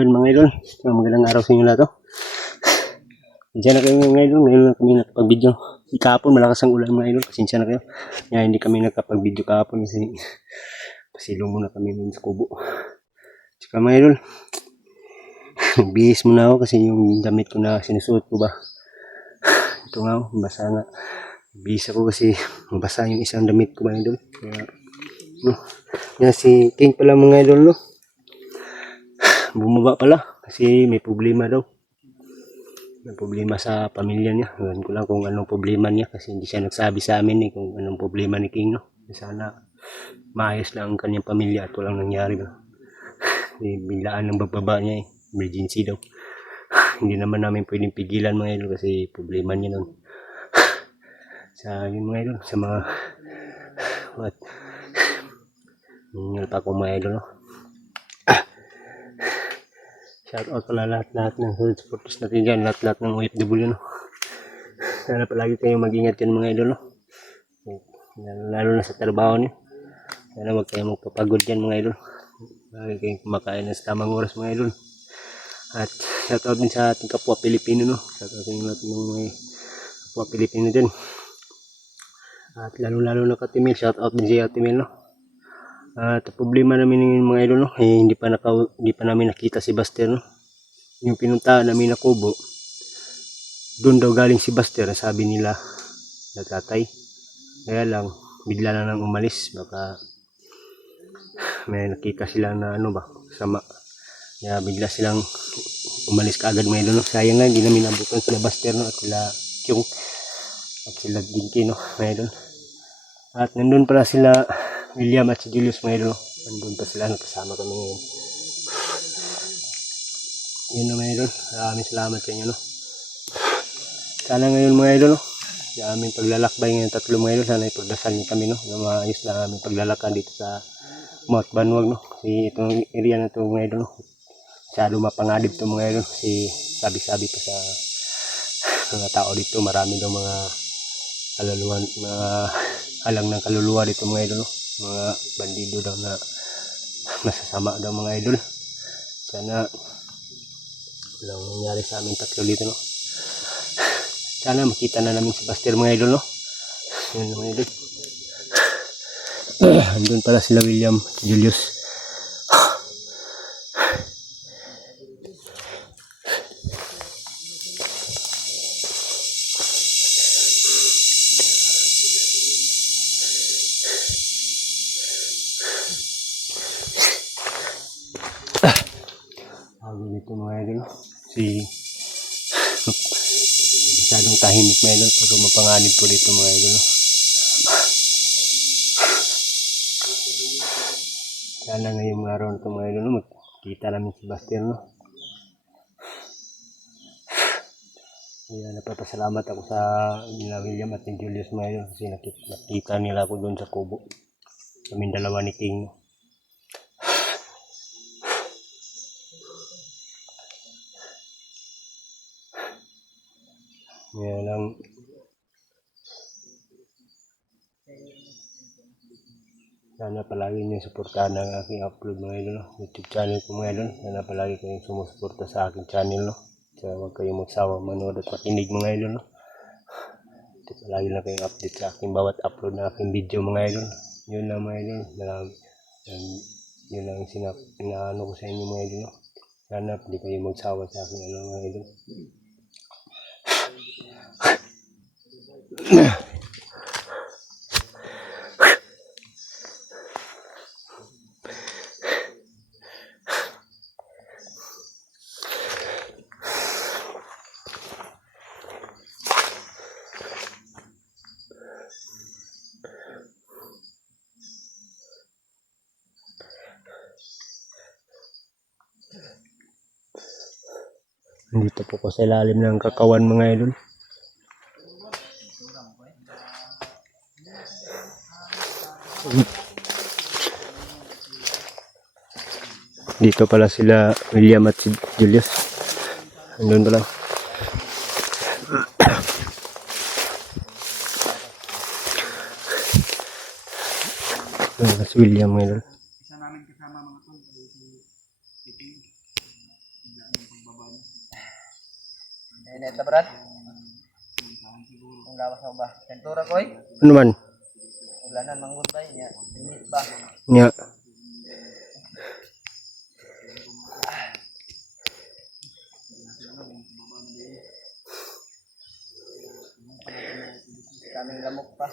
Yun mga idol, magandang araw sa inyo lahat. Diyan na kayo mga idol, ngayon lang kami nakapag-video. Kahapon malakas ang ulan mga idol, pasensya na kayo. Kaya hindi kami nakapag-video kahapon kasi pasilong muna kami nun sa kubo. Tsaka mga idol, nagbihis muna ako kasi yung damit ko na sinusuot ko ba. Ito nga, basa nga. Nagbihis ako kasi mabasa yung isang damit ko mga idol. Kaya, no. Yan si King pala mga idol, no. Bumaba pala kasi may problema daw. May problema sa pamilya niya. Ewan ko lang kung anong problema niya kasi hindi siya nagsabi sa amin kung anong problema ni King, no. Sana maayos lang ang kanyang pamilya at walang nangyari ba. Biglaan ng pagbaba niya emergency daw. Hindi naman namin pwedeng pigilan mga idol kasi problema niya nun. Sa yun mga idol, sa mga what? Nangyal pa ako mga idol, no. Shoutout pala lahat-lahat ng supporters natin dyan, lahat-lahat ng OFW, no. Sana palagi kayong mag-ingat dyan mga idol, no. Lalo na sa trabaho niyo. Sana huwag kayong magpapagod dyan mga idol. Lagi kayong kumakain ng tamang oras mga idol. At shoutout din sa ating kapwa Pilipino, no. Shoutout din natin ng mga kapwa Pilipino dyan. At lalo-lalo na Katimil, shoutout din si Katimil, no. At problema namin ng mga idol, no, hindi pa namin nakita si Buster, no. Yung pinuntahan namin na kubo, doon daw galing si Buster, sabi nila nagtatay. Kaya lang bigla na nang umalis, baka may nakita sila na ano ba, sama. Kaya bigla silang umalis kaagad mga idol, no. Sayang nga hindi namin nabutan sila Buster, no, at sila Kyung at sila Dinky, no mga idol. At nandun pala sila William at si Julius mga idol, no. Nandun pa sila, nakasama kami ngayon. Yun na mga idol, maraming salamat sa inyo, no. Sana ngayon mga idol, no, sa aming paglalakbay ngayon tatlo mga idol, sana ipagdasal niyo kami, no, na maayos na aming paglalakad dito sa Mount Banwag, no. Kasi itong area na ito mga idol, no, masyado mapangadib ito mga idol, kasi sabi-sabi pa sa mga tao dito, marami daw mga kaluluwan, mga halang ng kaluluwa dito mga idol, no. Mga bandido daw na masasama daw mga idol. Sana walang nangyari sa amin tatlo dito, no. Sana makita na namin si Buster mga idol, no. Yun mga idol. Andun pala sila William, Julius. Dito mga idol, si masyadong tahimik mga idol, pero mapanganib po dito mga idol, no. Sana ngayong araw na ito mga idol, no, magkita namin si Buster, no. Kaya napapasalamat ako sa nila William at ni Julius mga idol kasi nakita nila ako doon sa kubo, kaming dalawa ni King, no. Kaya lang sana palagi niyo suportahan ang aking upload mga idol, no. YouTube channel ko mga idol, sana palagi kayong sumusuporta sa aking channel, no. Kaya huwag kayong magsawa manood at makinig mga idol, no. Ito palagi lang kayong update sa aking bawat upload na aking video mga idol. Yun lang mga idol, yun lang inaano ko sa inyo mga idol, no. Sana hindi kayo magsawa sa aking mga idol. Dito po ko sa ilalim ng kakawan mga idol. Dito pala sila William at si Julius. Andun pala. Si William mga idol. Isa namin kasama mga tol. Ang lawas mo ba? Sentura ko eh. Ano man? Ulanan, manggod ba yun? Init ba? Nya. Kaming lamok pa.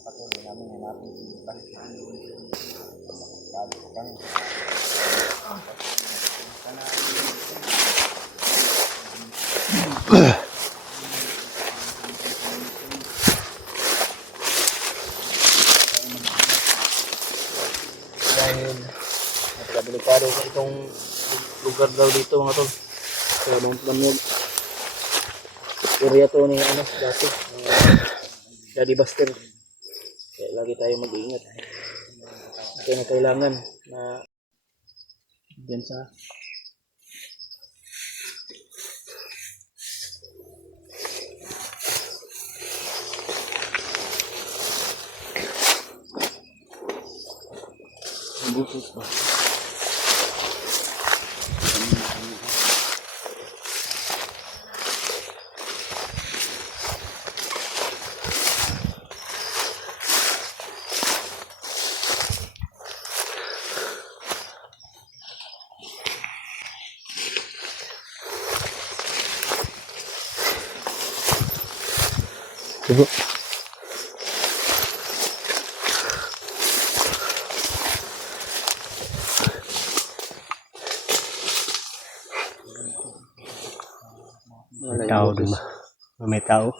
Patuloy namin hanapin sila. Gago kami. Dahil napakadelikado sa itong lugar daw dito mga tol. Kaya bang panog area to ni ano dati. Daddy Buster. Kaya lagi tayo mag-iingat. Kaya na kailangan na dyan sa busos pa. Ibu. Tao dun ba? May tao.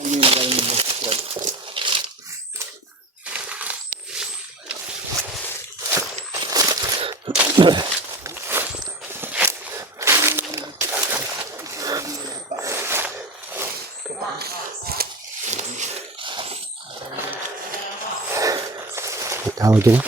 Hindi na galing yung busos. May tao dyan.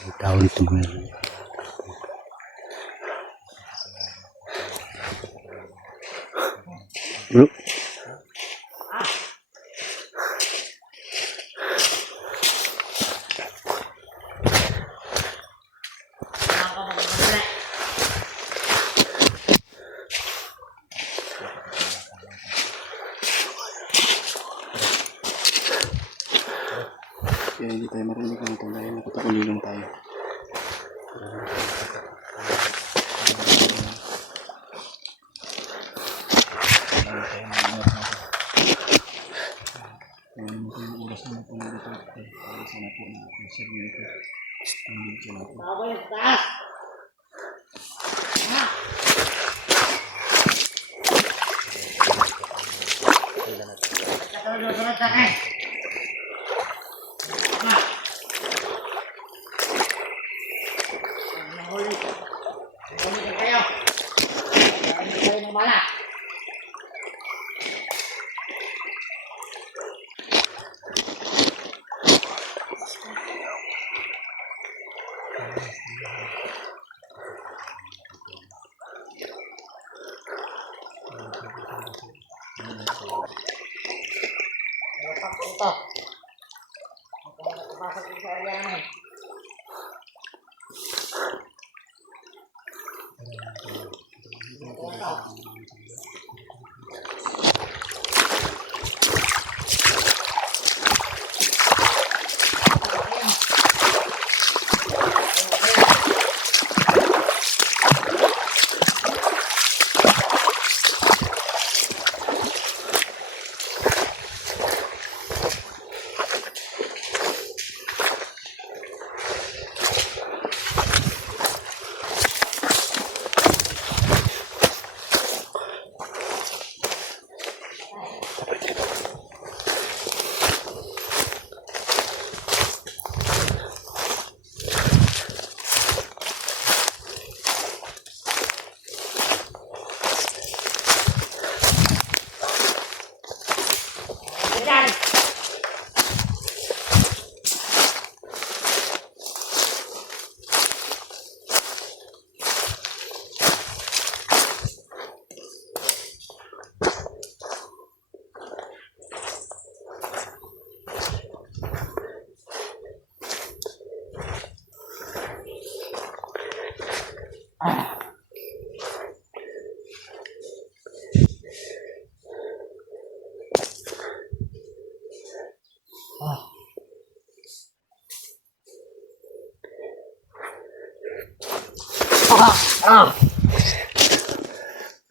May tao dito mga idol. Bro. Kaya hindi tayo marinig ng ito dahil nakatakulilong tayo. Kaya naman po yung oras na po dito. Kaya sana po na maserve nito. Ang video natin.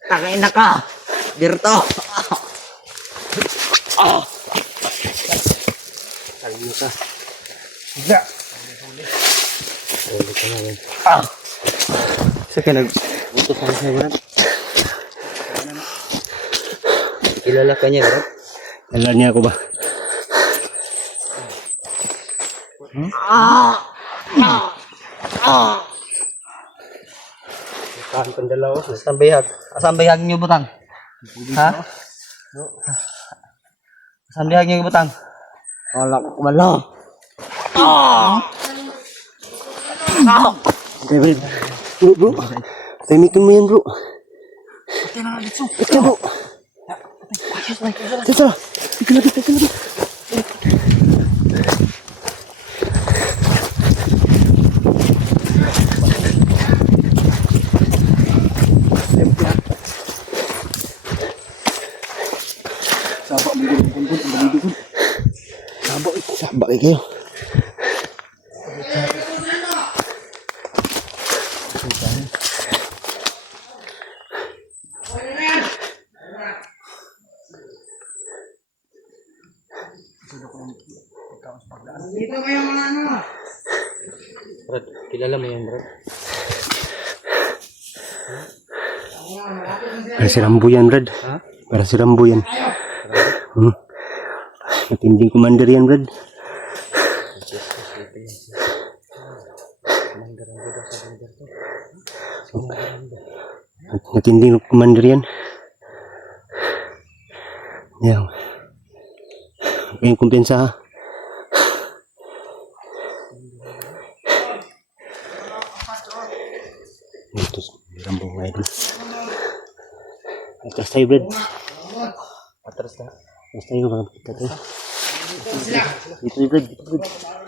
Tangay na ka! Dirto! Alam mo ka. Yeah. Ulit ka namin. Sa ka Buto sa akin, Brad. kilala ka niya, bro? Alam niya ako ba? Tahan kang dalawa. Asang bayhag? Asang bayhag niyo butang? Ha? Asang bayhag niyo butang? Wala ko kumalo. Okay, Brad. Bro. Timikin mo yan, bro. Ito, bro. Ito. Ito. Sabak kayo. Brad, kilala mo yan, bro? Para si Rambo yan, Brad. Ha? Para si Rambo yan. Matinding commander yan, Brad. Matinding commander yan. Yan. Huwag kayong kumpensa, ha. Ito si Rambo nga idol. Atras tayo, Brad. Atras na. Atras tayo, makapagkita tayo. Dito, Brad. Dito, Brad.